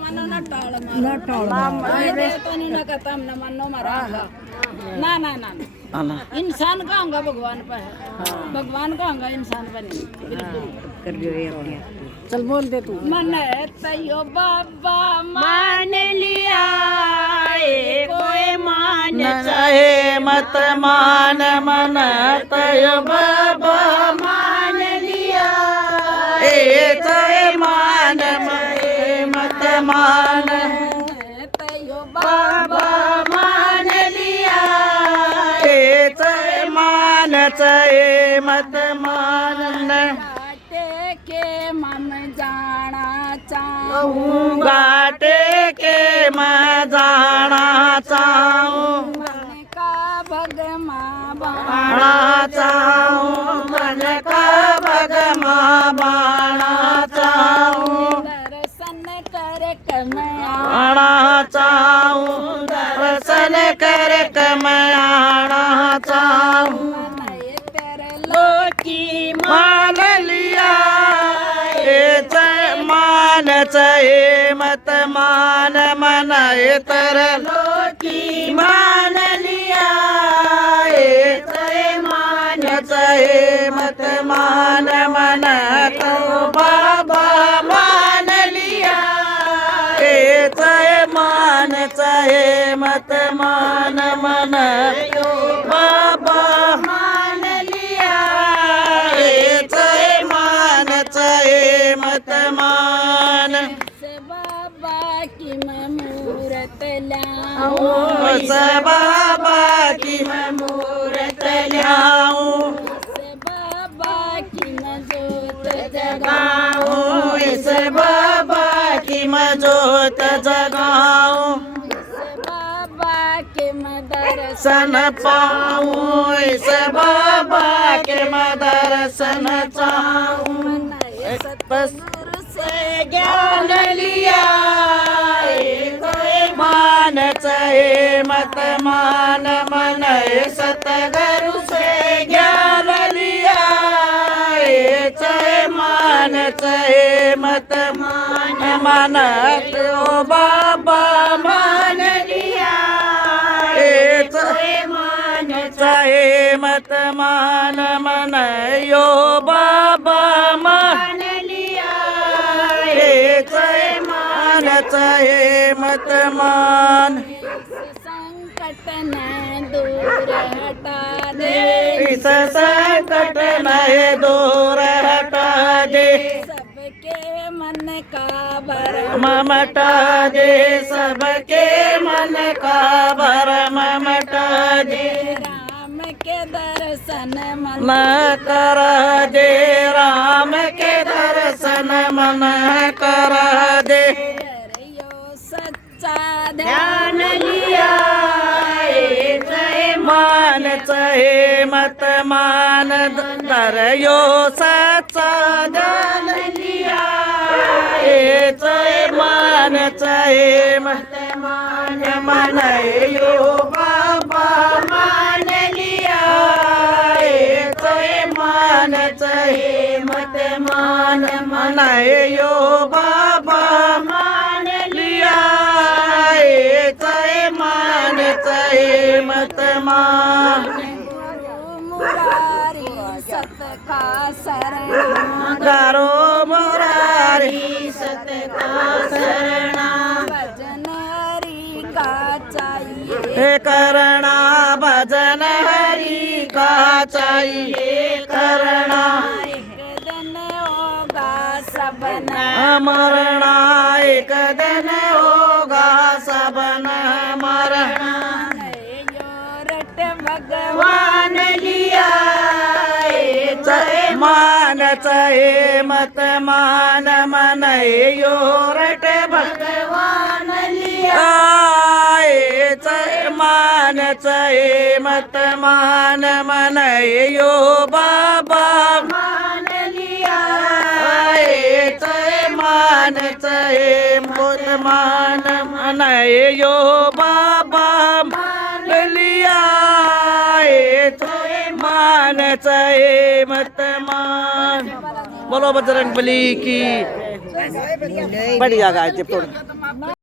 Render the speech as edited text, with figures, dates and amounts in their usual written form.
मनो न टाळ न कतम न मनो मरांगा ना ना ना ना। इंसान का होगा भगवान पर है, भगवान का होगा इंसान पर नहीं। बिल्कुल चल बोल दे तू। मन तयो बाबा मान लिया कोई मान चाहे मत मान मन तय बाबा मान लिया चाहे मान मत मान तयो बाबा मान लिया चाहे मान चाहे मत मान बाटे के मम जाना चाहूँ बाटे के मैं जाना चाहूँ मन का भगमा बाणा चाहूँ मन का भगमा बाणा चाहूँ दर्शन कर कमया आना चाहूँ दर्शन कर मैं आना चाहूँ तेरे लोकी मान लिया मान चाहे मत मान मन तर लोकी मान लिया चाहे मान चाहे मत मान मन तो बाबा मान लिया चाहे मान चाहे मत मान मन यो बाबा मान लिया चाहे मान चाहे मत मान से बाबा की मैं मूरत लाऊं बाबा की मैं मूरत लाऊं से बाबा की मैं जोत जगाऊं इस बाबा की मैं जोत जगाऊं से बाबा के मैं दर्शन सन पाऊं इस बाबा के मैं दर्शन चाहूं सतगुरु से ज्ञान लिया मान चाहे मत मान मन सतगुरु से ज्ञान लिया चाहे मान चाहे मत मान मन तो बाबा मान लिया चाहे मान चाहे मत मान मन यो बाबा मान लिया चाहे मान चाहे मत मान संकट न दूर हटा दे इस संकट नए दूर हटा दे सबके मन का भरम ममटा दे सबके मन का भरम मटा दे राम के दर्शन मन मन कर दे राम के दर्शन मन कर दे यो सच्चा ध्यान लिया मान चाहे मत मान धरयो सच्चा ध्यान लिया चाहे मान चाहे मत मान मन यो बाबा मान लिया चाहे मान चाहे मत मान मन यो बाबा मान लिया चाहे मान चाहे मत मान गुरु मुरारी सत का शरण करो मुरारी सत का शरणा भजन हरि का चाहिए हे करना भजन हरि का चाहिए करना एक दिन होगा सबना मरना एक दिन होगा सबना मरना योरट भगवान मान लिया चाहे मान चाहे मत मान मन यो रट भगवान लिया चाहे मान चाहे मत मान मन यो बाबा मान लिया चाहे मान चाहे मत मान मन यो बाबा मान लिया चाहे मान चाहे मत मान बोलो बजरंग बली की बढ़िया गायते थोड़ा माफ